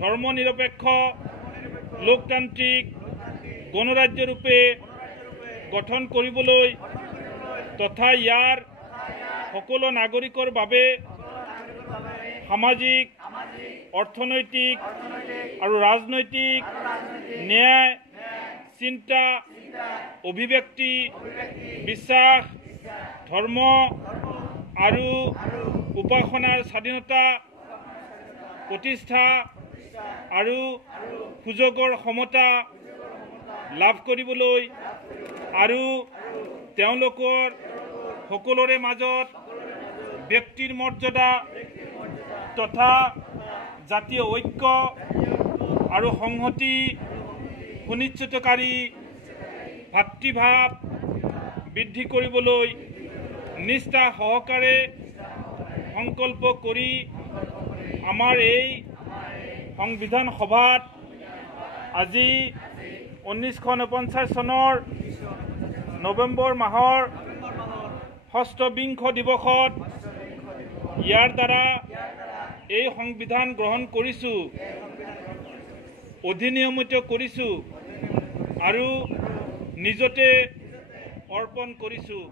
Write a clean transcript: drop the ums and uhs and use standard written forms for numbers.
ধৰ্মনিৰপেক্ষ লোকতান্ত্ৰিক গণৰাজ্য ৰূপে গঠন কৰিবলৈ তথা ইয়াৰ সকলো নাগৰিকৰ বাবে সামাজিক অৰ্থনৈতিক আৰু ৰাজনৈতিক ন্যায় চিন্তা অভিব্যক্তি বিশ্বাস ধৰ্ম আৰু উপাসনাৰ স্বাধীনতা প্ৰতিষ্ঠা আৰু সুযোগৰ সমতা লাভ কৰিবলৈ আৰু তেওঁলোকৰ সকলোৰে মাজত ব্যক্তিৰ মৰ্যাদা তথা জাতীয় ঐক্য আৰু সংহতি সুনিশ্চিতকাৰী ভাতৃভাৱ বৃদ্ধি কৰিবলৈ নিষ্ঠা সহকাৰে সংকল্প কৰি আমাৰ এই সংবিধান সভাত আজি 1949 চনৰ নৱেম্বৰ মাহৰ 6 দিৱসত ইয়াৰ দ্বাৰা এই সংবিধান গ্ৰহণ কৰিছোঁ অধিনিয়মিত কৰিছোঁ আৰু নিজতে অৰ্পণ কৰিছোঁ।